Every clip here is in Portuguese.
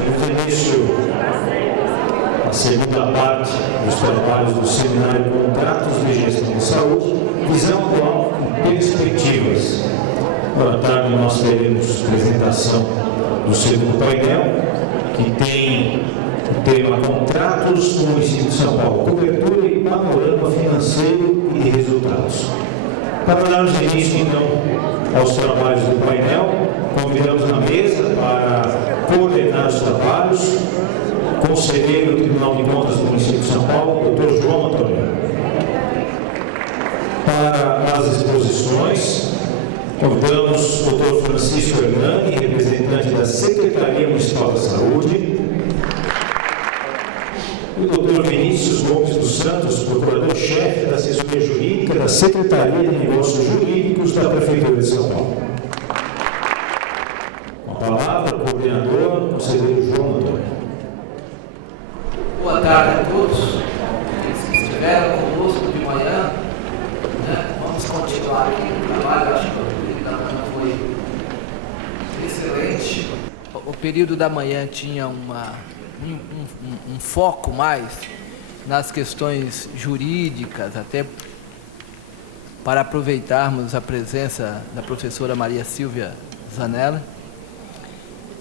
Damos início à segunda parte dos trabalhos do seminário Contratos de Gestão de Saúde, Visão Atual e Perspectivas. Boa tarde, nós teremos apresentação do segundo painel, que tem o tema Contratos no município de São Paulo, cobertura e panorama financeiro e resultados. Para darmos início, então, aos trabalhos do painel, convidamos na mesa para coordenar os trabalhos o conselheiro do Tribunal de Contas do município de São Paulo, Dr. João Antônio. Para as exposições, convidamos o Dr. Francisco Hernani, representante da Secretaria Municipal da Saúde, e o Dr. Vinícius Gomes dos Santos, procurador-chefe da Assessoria Jurídica da Secretaria de Negócios Jurídicos da Prefeitura de São Paulo. Com a palavra, o coordenador, conselheiro João Antônio. Boa tarde a todos que estiveram conosco de manhã. Vamos continuar aqui o trabalho. Acho que o período da manhã foi excelente. O período da manhã tinha um foco mais nas questões jurídicas, até para aproveitarmos a presença da professora Maria Silvia Zanella.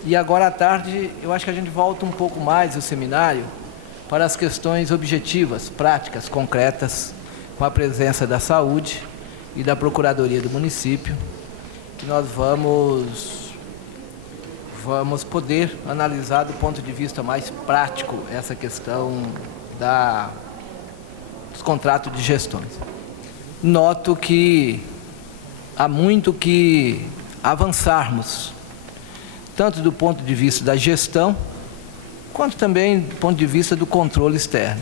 E agora à tarde, eu acho que a gente volta um pouco mais o seminário para as questões objetivas, práticas, concretas, com a presença da saúde e da Procuradoria do município, que nós vamos poder analisar do ponto de vista mais prático essa questão dos contratos de gestões. Noto que há muito que avançarmos, tanto do ponto de vista da gestão, quanto também do ponto de vista do controle externo.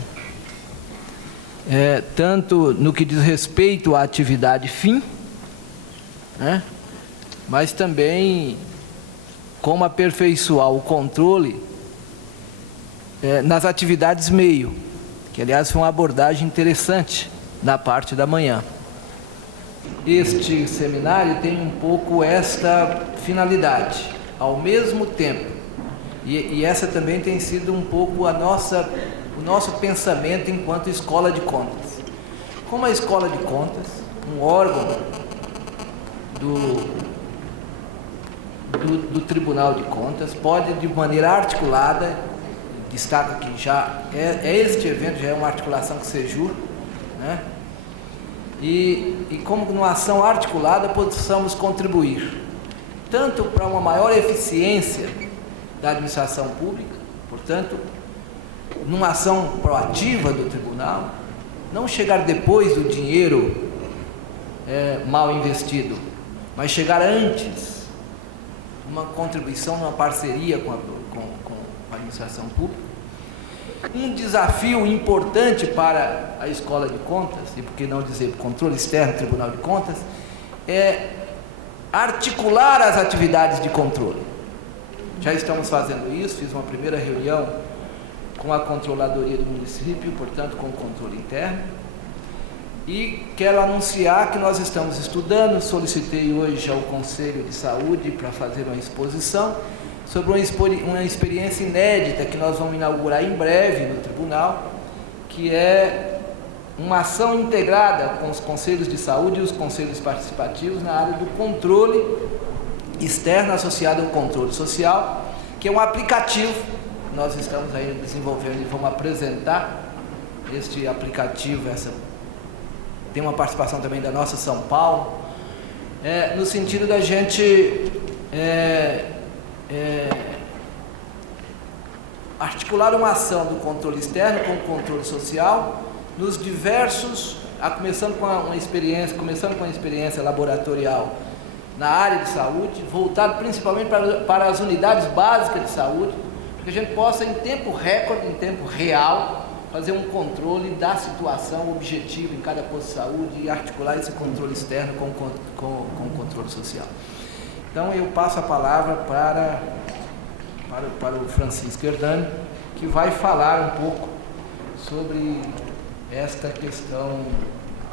Tanto no que diz respeito à atividade fim, mas também como aperfeiçoar o controle nas atividades meio, que aliás foi uma abordagem interessante na parte da manhã. Este seminário tem um pouco esta finalidade, ao mesmo tempo, e essa também tem sido um pouco o nosso pensamento enquanto escola de contas. Como a escola de contas, um órgão do Tribunal de Contas, pode de maneira articulada, destaca que já este evento já é uma articulação com o Sejur, e como numa ação articulada possamos contribuir tanto para uma maior eficiência da administração pública, portanto, numa ação proativa do tribunal, não chegar depois do dinheiro mal investido, mas chegar antes, uma contribuição, uma parceria com a administração pública. Um desafio importante para a Escola de Contas, e por que não dizer controle externo do Tribunal de Contas, é articular as atividades de controle. Já estamos fazendo isso, fiz uma primeira reunião com a Controladoria do município, portanto com o controle interno, e quero anunciar que nós estamos estudando, solicitei hoje ao Conselho de Saúde para fazer uma exposição sobre uma experiência inédita que nós vamos inaugurar em breve no tribunal, que é uma ação integrada com os conselhos de saúde e os conselhos participativos na área do controle externo associado ao controle social, que é um aplicativo que nós estamos aí desenvolvendo e vamos apresentar este aplicativo, tem uma participação também da nossa São Paulo, no sentido da gente articular uma ação do controle externo com o controle social nos diversos, começando com uma experiência laboratorial na área de saúde, voltado principalmente para as unidades básicas de saúde, para que a gente possa, em tempo recorde, em tempo real, fazer um controle da situação objetiva em cada posto de saúde e articular esse controle externo com o controle social. Então, eu passo a palavra para o Francisco Hernani, que vai falar um pouco sobre esta questão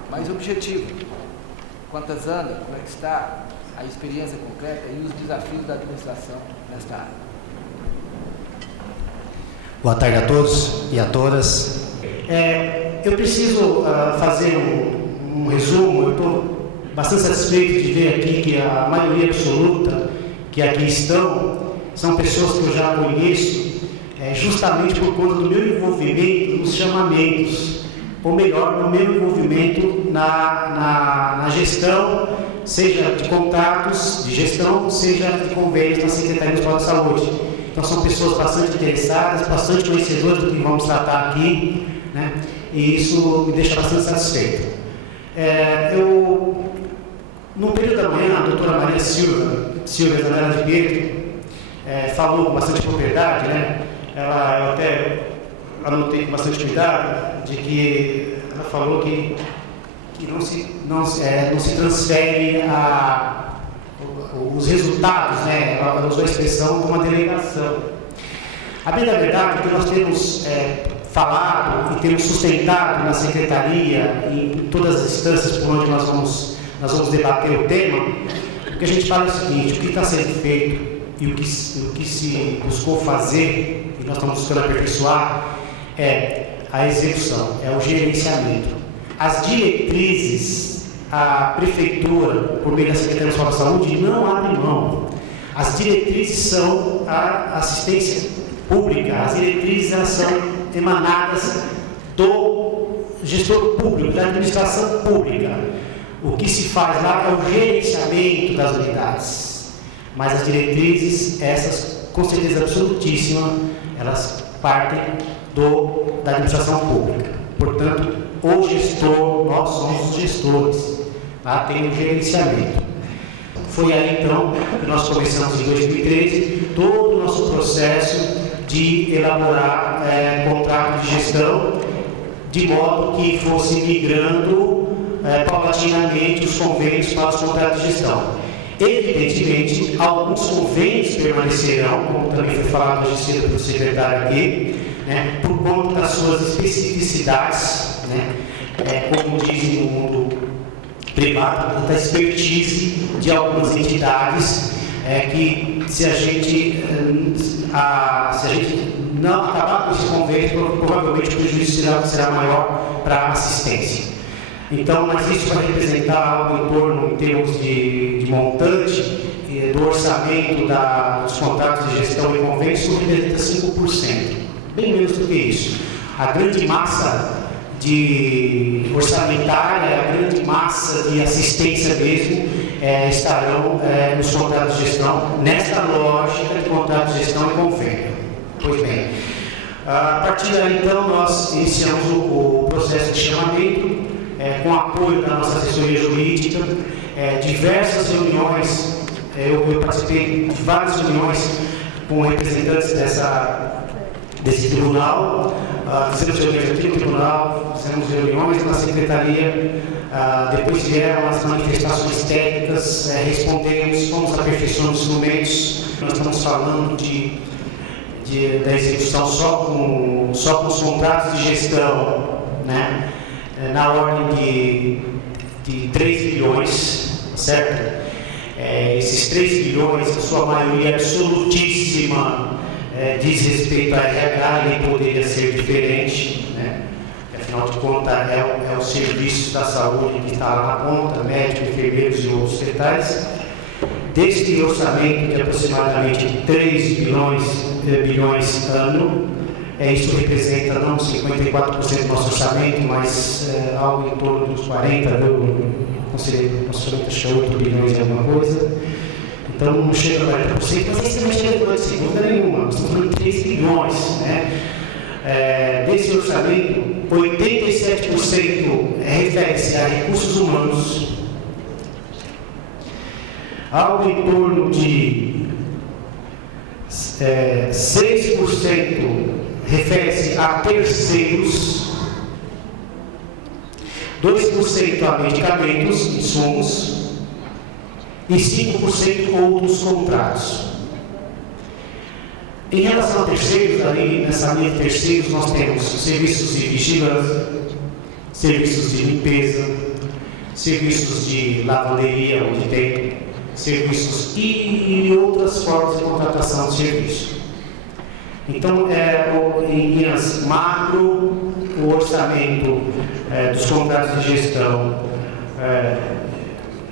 mais objetiva. Quantas andas, como é que está a experiência concreta e os desafios da administração nesta área. Boa tarde a todos e a todas. Eu preciso fazer um resumo. Eu estou bastante satisfeito de ver aqui que a maioria absoluta que aqui estão são pessoas que eu já conheço, justamente por conta do meu envolvimento nos chamamentos, ou melhor, no meu envolvimento na gestão, seja de contratos de gestão, seja de convênios na Secretaria Municipal de Saúde. Então são pessoas bastante interessadas, bastante conhecedoras do que vamos tratar aqui, né? E isso me deixa bastante satisfeito. No período da manhã, a doutora Maria Silvia Zanella de Pietro, falou com bastante propriedade, né? Eu até anotei com bastante cuidado, de que ela falou que não se transfere os resultados, né? Ela usou a expressão de uma delegação. A bem da verdade, o que nós temos falado e temos sustentado na Secretaria, em todas as instâncias por onde nós vamos debater o tema, o que a gente fala é o seguinte: o que está sendo feito e o que se buscou fazer, e nós estamos buscando aperfeiçoar, é a execução, é o gerenciamento. As diretrizes, a Prefeitura, por meio da Secretaria Municipal de Saúde, não abre mão. As diretrizes são a assistência pública, as diretrizes elas são emanadas do gestor público, da administração pública. O que se faz lá é o gerenciamento das unidades. Mas as diretrizes, essas, com certeza absolutíssima, elas partem da administração pública. Portanto, o gestor, nós somos os gestores, tá? Tem o gerenciamento. Foi aí, então, que nós começamos em 2013 todo o nosso processo de elaborar contrato de gestão, de modo que fosse migrando paulatinamente os convênios para os contratos de gestão. Evidentemente, alguns convênios permanecerão, como também foi falado hoje cedo pelo secretário aqui, né, por conta das suas especificidades, né, como dizem no mundo privado, da expertise de algumas entidades, que se a gente não acabar com esse convênio, provavelmente o prejuízo será maior para a assistência. Então, mas isso vai representar algo em torno, em termos de montante, do orçamento dos contratos de gestão e convênios, isso representa 5%. Bem menos do que isso. A grande massa orçamentária, a grande massa de assistência mesmo, estarão nos contratos de gestão, nesta lógica de contratos de gestão e convênio. Pois bem, a partir daí, então, nós iniciamos o processo de chamamento, com apoio da nossa assessoria jurídica, diversas reuniões, eu participei de várias reuniões com representantes desse tribunal, fizemos reuniões aqui no tribunal, fizemos reuniões na secretaria, depois vieram as manifestações técnicas, respondemos, fomos aperfeiçoando os instrumentos. Nós estamos falando da execução só com os contratos de gestão, né? Na ordem de 3 bilhões, certo? Esses 3 bilhões, a sua maioria absolutíssima, diz respeito a RH, nem poderia ser diferente, né? Afinal de contas, é o serviço da saúde que está lá na ponta, médicos, enfermeiros e outros detalhes. Deste orçamento de aproximadamente 3 bilhões ano, isso representa não 54% do nosso orçamento, mas algo em torno dos 40%, considerando nosso orçamento acho que é 8 bilhões e alguma coisa. Então não chega a 40%, mas esse não chega sem dúvida nenhuma, nós estamos falando de 3 bilhões. Né? Desse orçamento, 87% refere-se a recursos humanos, algo em torno de 6% refere-se a terceiros, 2% a medicamentos, insumos, e 5% outros contratos. Em relação a terceiros, ali nessa linha de terceiros, nós temos serviços de vigilância, serviços de limpeza, serviços de lavanderia, onde tem serviços e outras formas de contratação de serviço. Então, em linhas macro, o orçamento dos contratos de gestão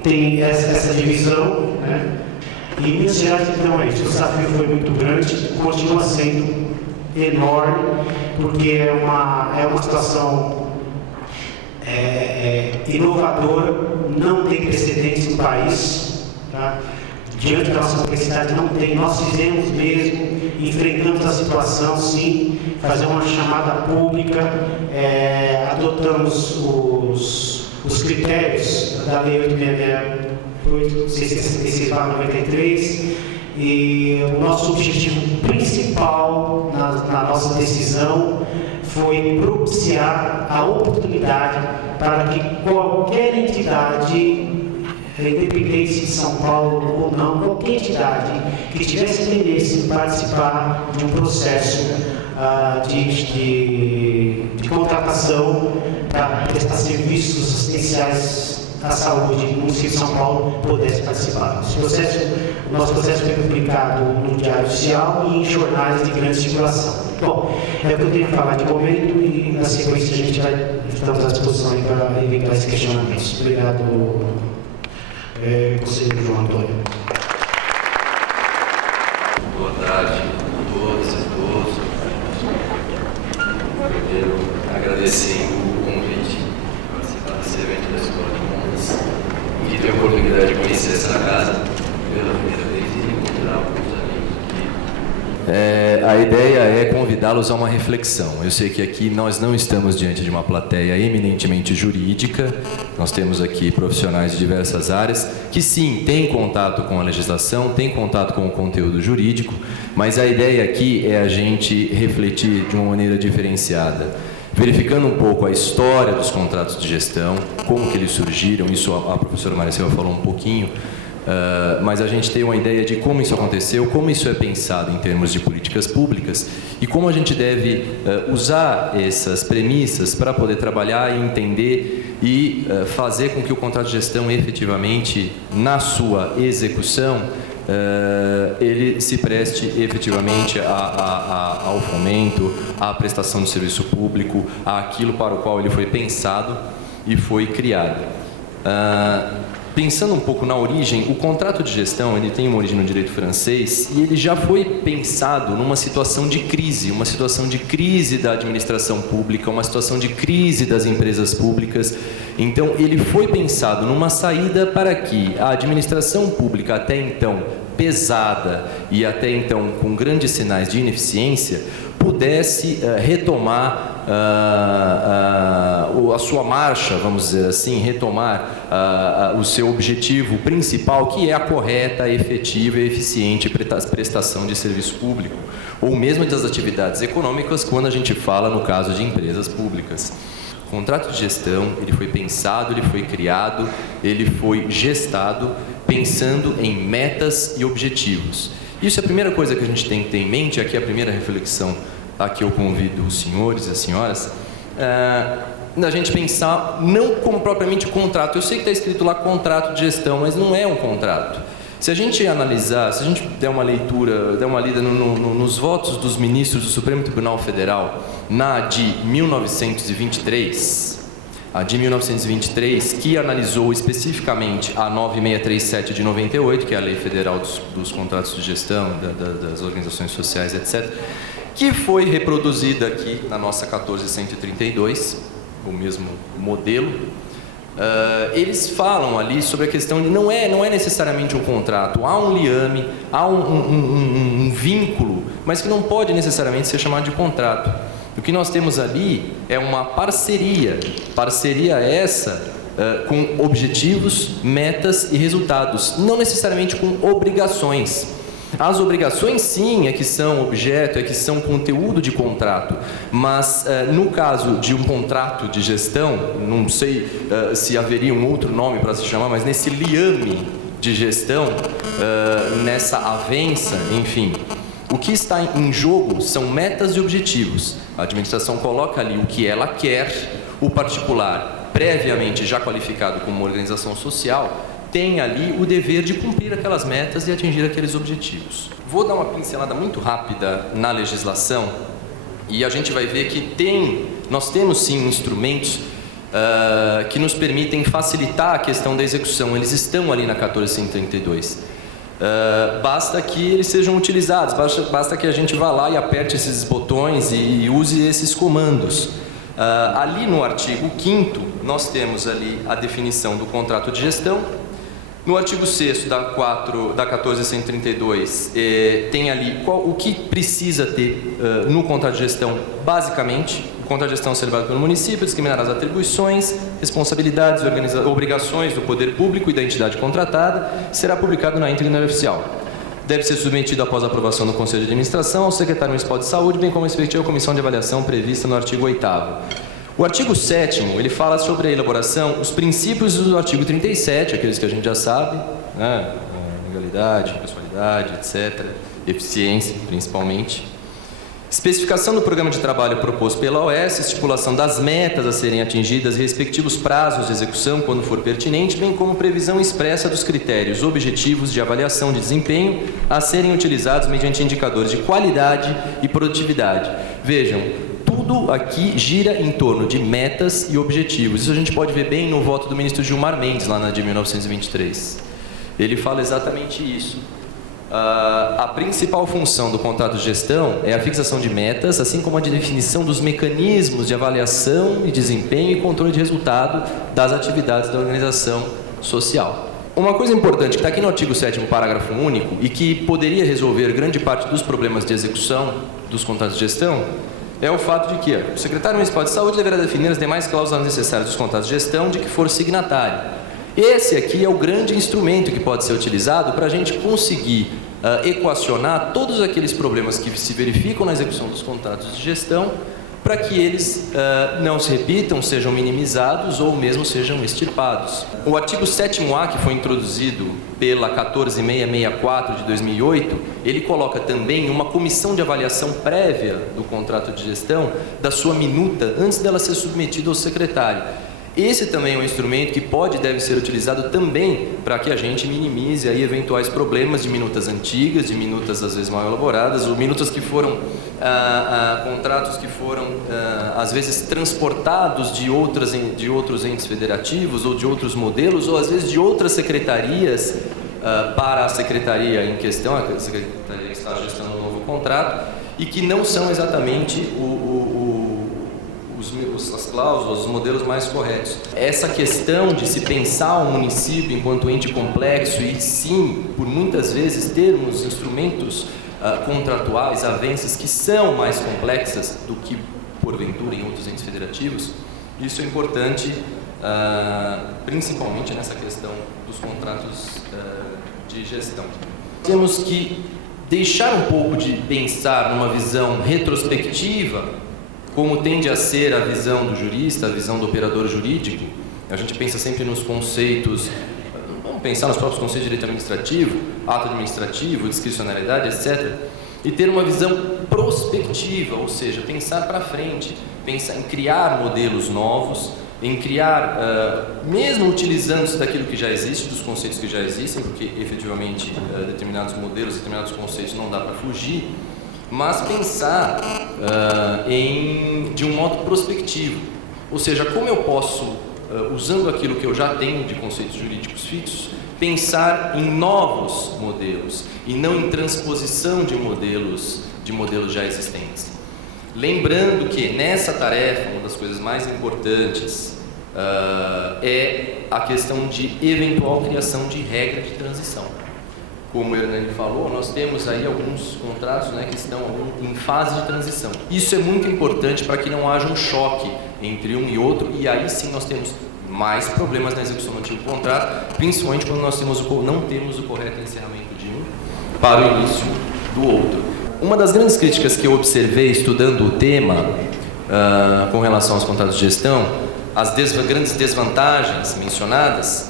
tem essa divisão, né? E em Minas Gerais, então, é isso. O desafio foi muito grande, continua sendo enorme, porque é uma situação inovadora, não tem precedentes no país, tá? Diante da nossa complexidade, não tem. Nós fizemos mesmo, enfrentamos a situação, sim, fazer uma chamada pública, adotamos os critérios da Lei 8.666/93, e o nosso objetivo principal na nossa decisão foi propiciar a oportunidade para que qualquer entidade, independente de São Paulo ou não, qualquer entidade que tivesse interesse em participar de um processo de contratação para prestar serviços assistenciais à saúde no município de São Paulo pudesse participar. O nosso processo foi publicado no Diário Oficial e em jornais de grande circulação. Bom, é o que eu tenho a falar de momento e na sequência a gente estamos à disposição para evitar esses questionamentos. Obrigado, conselheiro João Antônio. Boa tarde a todas e todos. Primeiro, agradecer o convite para participar desse evento da Escola de Montes, e que tenho a oportunidade de conhecer essa casa pela primeira vez e encontrar alguns amigos aqui. A ideia é convidá-los a uma reflexão. Eu sei que aqui nós não estamos diante de uma plateia eminentemente jurídica, nós temos aqui profissionais de diversas áreas que sim, têm contato com a legislação, têm contato com o conteúdo jurídico, mas a ideia aqui é a gente refletir de uma maneira diferenciada, verificando um pouco a história dos contratos de gestão, como que eles surgiram, isso a professora Maria Silva falou um pouquinho, mas a gente tem uma ideia de como isso aconteceu, como isso é pensado em termos de políticas públicas e como a gente deve usar essas premissas para poder trabalhar e entender e fazer com que o contrato de gestão efetivamente, na sua execução, ele se preste efetivamente ao fomento, à prestação de serviço público, àquilo para o qual ele foi pensado e foi criado. Pensando um pouco na origem, o contrato de gestão ele tem uma origem no direito francês e ele já foi pensado numa situação de crise, uma situação de crise da administração pública, uma situação de crise das empresas públicas. Então, ele foi pensado numa saída para que a administração pública, até então pesada e até então com grandes sinais de ineficiência, pudesse retomar a sua marcha, vamos dizer assim, retomar o seu objetivo principal, que é a correta, efetiva e eficiente prestação de serviço público, ou mesmo das atividades econômicas, quando a gente fala no caso de empresas públicas. O contrato de gestão, ele foi pensado, ele foi criado, ele foi gestado pensando em metas e objetivos. Isso é a primeira coisa que a gente tem que ter em mente, aqui é a primeira reflexão a que eu convido os senhores e as senhoras, da gente pensar não como propriamente contrato. Eu sei que está escrito lá contrato de gestão, mas não é um contrato. Se a gente analisar, se a gente der uma leitura, der uma lida nos votos dos ministros do Supremo Tribunal Federal, na de 1923, a de 1923, que analisou especificamente a 9637 de 98, que é a Lei Federal dos Contratos de Gestão, das organizações sociais, etc., que foi reproduzida aqui na nossa 14132, o mesmo modelo. Eles falam ali sobre a questão de não é necessariamente um contrato, há um liame, há um vínculo, mas que não pode necessariamente ser chamado de contrato. O que nós temos ali é uma parceria essa com objetivos, metas e resultados, não necessariamente com obrigações. As obrigações, sim, é que são objeto, é que são conteúdo de contrato, mas no caso de um contrato de gestão, não sei se haveria um outro nome para se chamar, mas nesse liame de gestão, nessa avença, enfim, o que está em jogo são metas e objetivos. A administração coloca ali o que ela quer, o particular, previamente já qualificado como organização social, tem ali o dever de cumprir aquelas metas e atingir aqueles objetivos. Vou dar uma pincelada muito rápida na legislação e a gente vai ver que nós temos sim instrumentos que nos permitem facilitar a questão da execução. Eles estão ali na 1432. Basta que eles sejam utilizados, basta que a gente vá lá e aperte esses botões e use esses comandos. Ali no artigo 5º, nós temos ali a definição do contrato de gestão. No artigo 6º da 1432, tem ali o que precisa ter no contrato de gestão, basicamente. O contrato de gestão celebrado pelo município discriminará as atribuições, responsabilidades e obrigações do poder público e da entidade contratada, será publicado na íntegra e no Diário Oficial. Deve ser submetido após a aprovação do Conselho de Administração ao Secretário Municipal de Saúde, bem como a respectiva comissão de avaliação prevista no artigo 8º. O artigo 7º, ele fala sobre a elaboração, os princípios do artigo 37, aqueles que a gente já sabe, né? Legalidade, pessoalidade, etc., eficiência, principalmente. Especificação do programa de trabalho proposto pela OS, estipulação das metas a serem atingidas e respectivos prazos de execução, quando for pertinente, bem como previsão expressa dos critérios objetivos de avaliação de desempenho a serem utilizados mediante indicadores de qualidade e produtividade. Vejam, tudo aqui gira em torno de metas e objetivos. Isso a gente pode ver bem no voto do ministro Gilmar Mendes, lá na de 1923. Ele fala exatamente isso. A principal função do contrato de gestão é a fixação de metas, assim como a definição dos mecanismos de avaliação e desempenho e controle de resultado das atividades da organização social. Uma coisa importante que está aqui no artigo 7º, parágrafo único, e que poderia resolver grande parte dos problemas de execução dos contratos de gestão, é o fato de que o secretário municipal de saúde deverá definir as demais cláusulas necessárias dos contratos de gestão de que for signatário. Esse aqui é o grande instrumento que pode ser utilizado para a gente conseguir equacionar todos aqueles problemas que se verificam na execução dos contratos de gestão, para que eles não se repitam, sejam minimizados ou mesmo sejam extirpados. O artigo 7º-A, que foi introduzido pela 14664 de 2008, ele coloca também uma comissão de avaliação prévia do contrato de gestão, da sua minuta, antes dela ser submetida ao secretário. Esse também é um instrumento que pode e deve ser utilizado também para que a gente minimize aí eventuais problemas de minutas antigas, de minutas às vezes mal elaboradas, ou minutas que foram, contratos que foram às vezes transportados de outros entes federativos ou de outros modelos, ou às vezes de outras secretarias para a secretaria em questão, a secretaria que está gestando o novo contrato, e que não são exatamente as cláusulas, os modelos mais corretos. Essa questão de se pensar o município enquanto ente complexo e sim, por muitas vezes, termos instrumentos contratuais, avanças que são mais complexas do que, porventura, em outros entes federativos, isso é importante, principalmente nessa questão dos contratos de gestão. Temos que deixar um pouco de pensar numa visão retrospectiva, como tende a ser a visão do jurista, a visão do operador jurídico. A gente pensa sempre nos conceitos, vamos pensar nos próprios conceitos de direito administrativo, ato administrativo, discricionariedade, etc. E ter uma visão prospectiva, ou seja, pensar para frente, pensar em criar modelos novos, em criar, mesmo utilizando-se daquilo que já existe, dos conceitos que já existem, porque efetivamente determinados modelos, determinados conceitos não dá para fugir, mas pensar de um modo prospectivo, ou seja, como eu posso, usando aquilo que eu já tenho de conceitos jurídicos fixos, pensar em novos modelos e não em transposição de modelos já existentes. Lembrando que nessa tarefa, uma das coisas mais importantes é a questão de eventual criação de regra de transição. Como o Hernani falou, nós temos aí alguns contratos, né, que estão em fase de transição. Isso é muito importante para que não haja um choque entre um e outro, e aí sim nós temos mais problemas na execução do antigo contrato, principalmente quando nós não temos o correto encerramento de um para o início do outro. Uma das grandes críticas que eu observei estudando o tema com relação aos contratos de gestão, as grandes desvantagens mencionadas,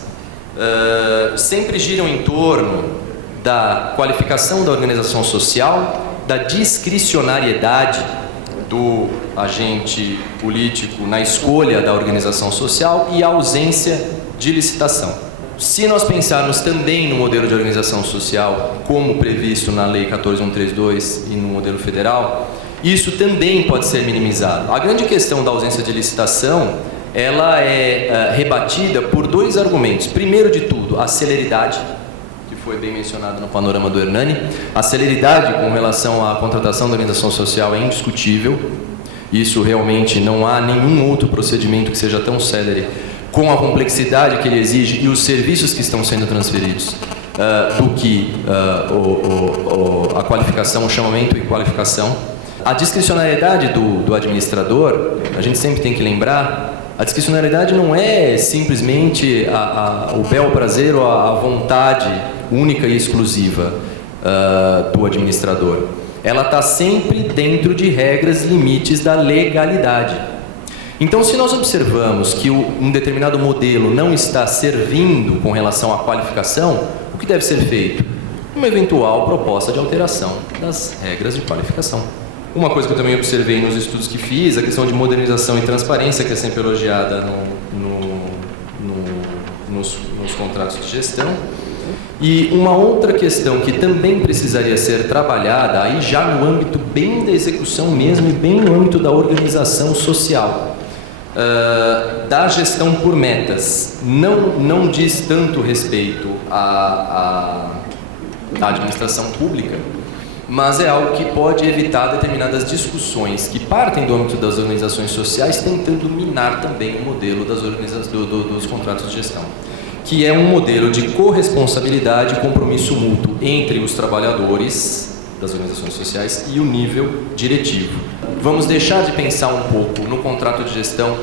sempre giram em torno da qualificação da organização social, da discricionariedade do agente político na escolha da organização social e a ausência de licitação. se nós pensarmos também no modelo de organização social, como previsto na Lei 14.132 e no modelo federal, isso também pode ser minimizado. A grande questão da ausência de licitação, ela é rebatida por dois argumentos. Primeiro de tudo, a celeridade, que foi bem mencionado no panorama do Hernani. A celeridade com relação à contratação da organização social é indiscutível. Isso realmente não há nenhum outro procedimento que seja tão célere com a complexidade que ele exige e os serviços que estão sendo transferidos do que a qualificação, o chamamento e qualificação. A discricionariedade do administrador, a gente sempre tem que lembrar, a discricionariedade não é simplesmente o bel prazer ou a vontade única e exclusiva do administrador. Ela está sempre dentro de regras e limites da legalidade. Então, se nós observamos que um determinado modelo não está servindo com relação à qualificação, o que deve ser feito? Uma eventual proposta de alteração das regras de qualificação. Uma coisa que eu também observei nos estudos que fiz, a questão de modernização e transparência, que é sempre elogiada nos contratos de gestão. E uma outra questão que também precisaria ser trabalhada, aí já no âmbito bem da execução mesmo e bem no âmbito da organização social, da gestão por metas. Não diz tanto respeito à administração pública, mas é algo que pode evitar determinadas discussões que partem do âmbito das organizações sociais, tentando minar também o modelo dos contratos de gestão, que é um modelo de corresponsabilidade e compromisso mútuo entre os trabalhadores das organizações sociais e o nível diretivo. Vamos deixar de pensar um pouco no contrato de gestão,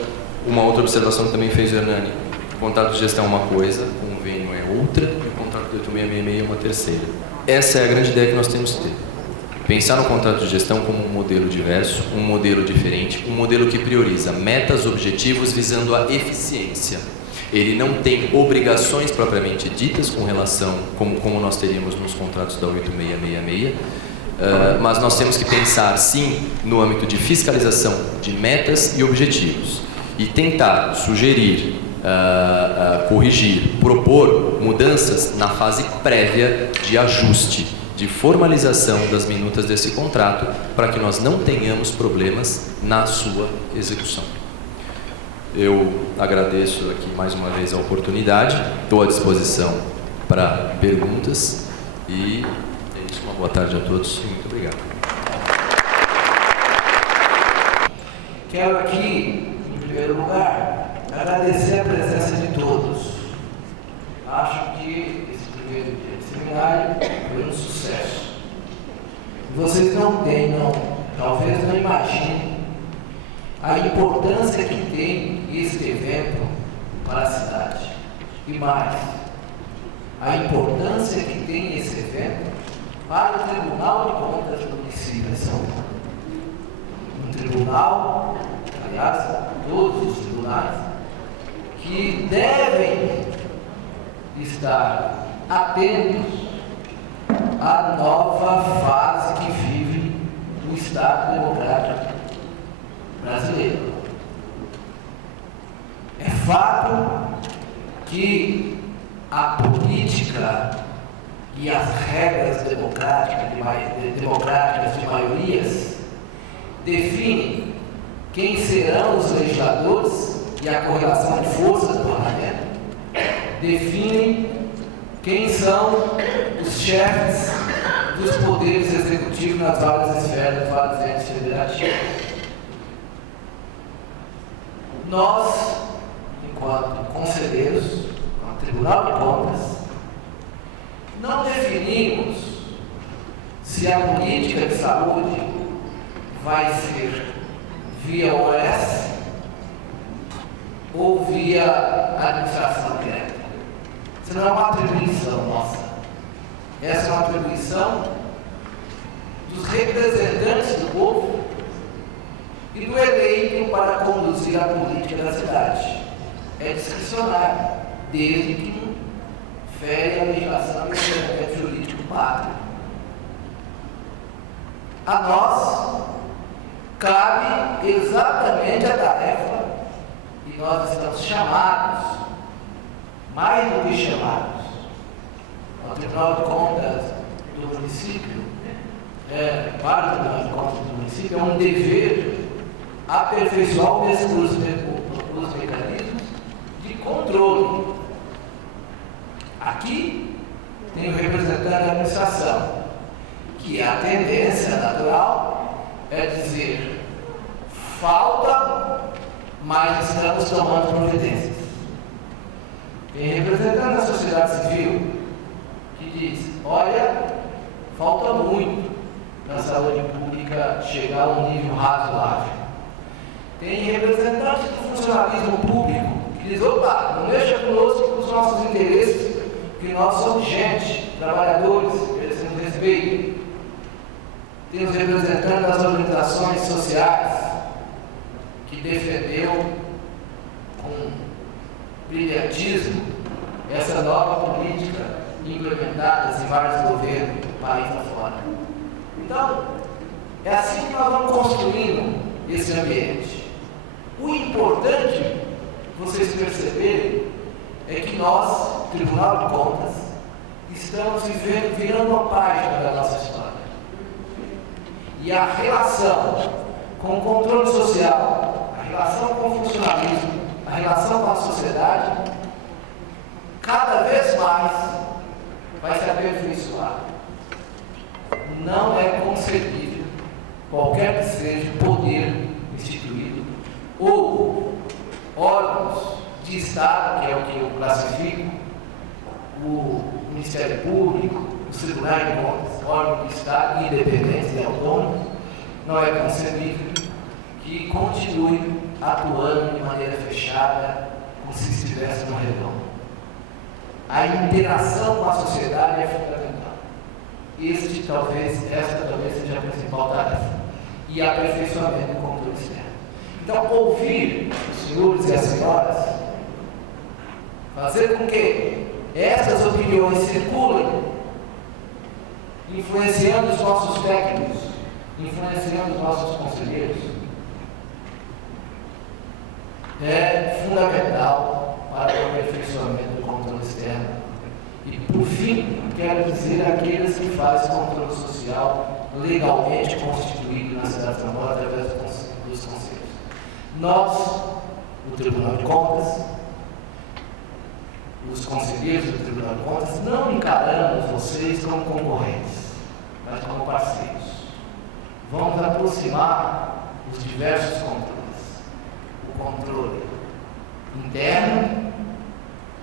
uma outra observação que também fez o Hernani. O contrato de gestão é uma coisa, o convênio é outra, e o contrato de 8666 é uma terceira. Essa é a grande ideia que nós temos que ter. Pensar no contrato de gestão como um modelo diverso, um modelo diferente, um modelo que prioriza metas, objetivos visando a eficiência. Ele não tem obrigações propriamente ditas com relação, como nós teríamos nos contratos da 8666, mas nós temos que pensar sim no âmbito de fiscalização de metas e objetivos e tentar sugerir, corrigir, propor mudanças na fase prévia de ajuste, de formalização das minutas desse contrato, para que nós não tenhamos problemas na sua execução. Eu agradeço aqui mais uma vez a oportunidade, estou à disposição para perguntas e é isso. Uma boa tarde a todos e muito obrigado. Quero aqui, em primeiro lugar, agradecer a presença de todos. Acho que esse primeiro dia de seminário foi um sucesso. Vocês talvez não imaginem a importância que tem este evento para a cidade. E mais, a importância que tem esse evento para o Tribunal de Contas do município de São Paulo. Um tribunal, aliás, todos os tribunais, que devem estar atentos à nova fase que vive o Estado Democrático brasileiro. É fato que a política e as regras democráticas de maiorias definem quem serão os legisladores e a correlação de forças do parlamento, definem quem são os chefes dos poderes executivos nas várias esferas, dos vários entes federativos. Nós, enquanto conselheiros, no Tribunal de Contas, não definimos se a política de saúde vai ser via OS ou via administração direta. Isso não é uma atribuição nossa. Essa é uma atribuição dos representantes do povo e do eleito para conduzir a política da cidade. É discricionário, desde que não fere a legislação e o ordenamento jurídico pátrio. A nós cabe exatamente a tarefa, e nós estamos chamados mais do que chamados. O Tribunal de Contas do município, para o Tribunal de Contas do município, é um dever aperfeiçoar os mecanismos de controle. Aqui tem o representante da administração, que a tendência natural é dizer: falta, mas estamos tomando providências. Tem representante da sociedade civil que diz: olha, falta muito para a saúde pública chegar a um nível razoável. Tem representante do funcionalismo público que diz: opa, não mexa conosco com os nossos interesses, porque nós somos gente, trabalhadores, merecemos respeito. Tem os representantes das organizações sociais que defendeu com brilhantismo essa nova política implementada em vários governos do país afora. Então, é assim que nós vamos construindo esse ambiente. O importante, vocês perceberem, é que nós, Tribunal de Contas, estamos virando uma página da nossa história. E a relação com o controle social, a relação com o funcionalismo, a relação com a sociedade, cada vez mais vai se aperfeiçoar. Não é concebível, qualquer que seja o poder instituído, ou órgãos de Estado, que é o que eu classifico, o Ministério Público, os Tribunais de Contas, órgãos de Estado independentes e autônomos, não é concebível que continue atuando de maneira fechada, como se estivesse no redondo. A interação com a sociedade é fundamental. Esta talvez seja a principal tarefa. E aperfeiçoamento do controle externo. Então, ouvir os senhores e as senhoras, fazer com que essas opiniões circulem, influenciando os nossos técnicos, influenciando os nossos conselheiros, é fundamental para o aperfeiçoamento do controle externo. E, por fim, quero dizer àqueles que fazem controle social legalmente constituído na cidade de São Paulo através dos conselhos. Nós, o Tribunal de Contas, os conselheiros do Tribunal de Contas, não encaramos vocês como concorrentes, mas como parceiros. Vamos aproximar os diversos controles. O controle interno,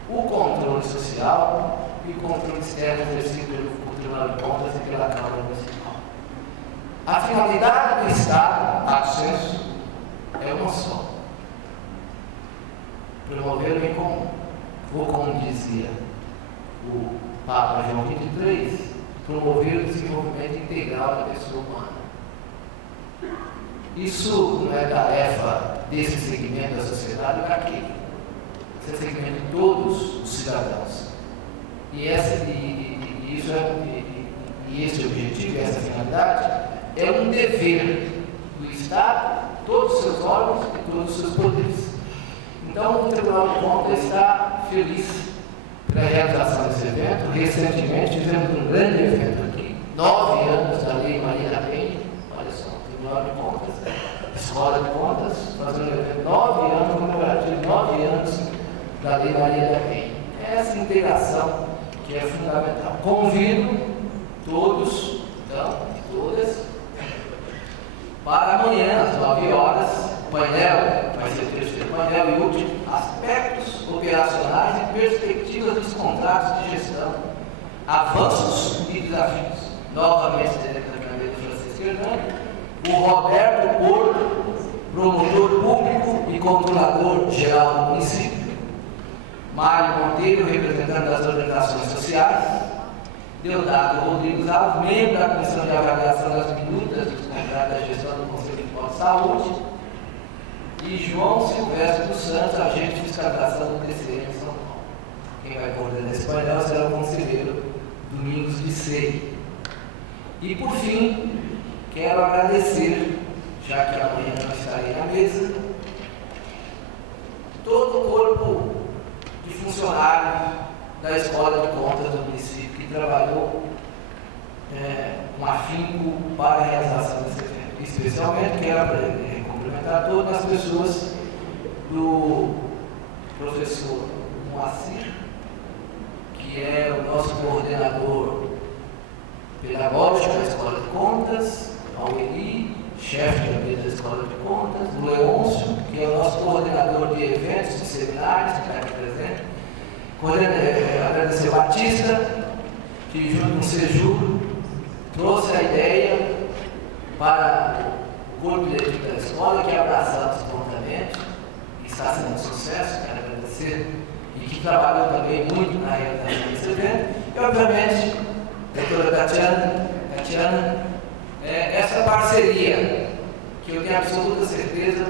o controle social e o controle externo exercido pelo Tribunal de Contas e pela Câmara Municipal. A finalidade do Estado, a senso, é uma só: promover o bem comum. Ou, como dizia o Papa João XXIII, promover o desenvolvimento integral da pessoa humana. Isso não é tarefa desse segmento da sociedade ou daquele. Esse é segmento de todos os cidadãos. E esse objetivo, essa finalidade, é um dever do Estado, todos os seus órgãos e todos os seus poderes. Então, o Tribunal de Contas está feliz pela realização desse evento. Recentemente, fizemos um grande evento aqui, 9 anos da Lei Maria da Penha. Olha só, o Tribunal de Contas, Escola de Contas, fazendo um evento, 9 anos, comemorativo, 9 anos da Lei Maria da Penha. Essa integração que é fundamental. Convido todos, então, e todas, para amanhã, às 9 horas, o painel, vai ser o terceiro painel e último, aspectos operacionais e perspectivas dos contratos de gestão, avanços e desafios. Novamente, diretamente do Francisco Hernani, o Roberto Porto, promotor público e controlador geral do município, Mário Monteiro, representante das organizações sociais, Deodato Rodrigues Alves, membro da Comissão de Avaliação das Minutas dos Contratos da Gestão do Conselho Municipal de Saúde, e João Silvestre dos Santos, agente de fiscalização do TCM em São Paulo. Quem vai coordenar esse painel será o conselheiro Domingos de Sei. E, por fim, quero agradecer, já que amanhã não estarei na mesa, todo o corpo de funcionários da Escola de Contas do município, que trabalhou com afinco para a realização desse evento. Especialmente quero cumprimentar todas as pessoas do professor Moacir, que é o nosso coordenador pedagógico da Escola de Contas, ao Eli, chefe de gabinete da Escola de Contas, o Leôncio, que é o nosso coordenador de eventos, de seminários, que está aqui presente, agradecer a Batista, que junto com o Sejuro trouxe a ideia para o corpo diretivo da escola, que abraçamos prontamente, e está sendo um sucesso, quero agradecer, e que trabalhou também muito na realização desse evento, e obviamente, a doutora Tatiana, essa parceria, que eu tenho absoluta certeza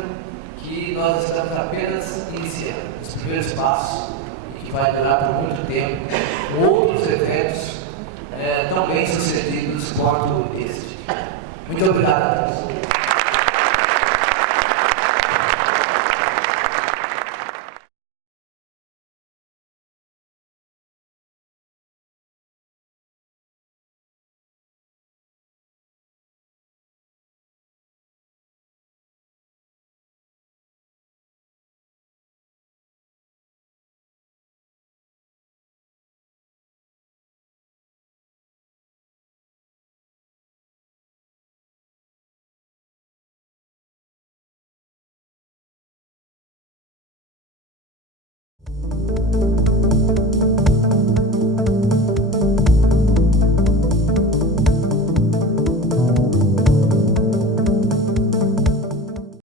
que nós estamos apenas iniciando os primeiros passos, e que vai durar por muito tempo, outros eventos tão bem sucedidos quanto este. Muito obrigado a todos.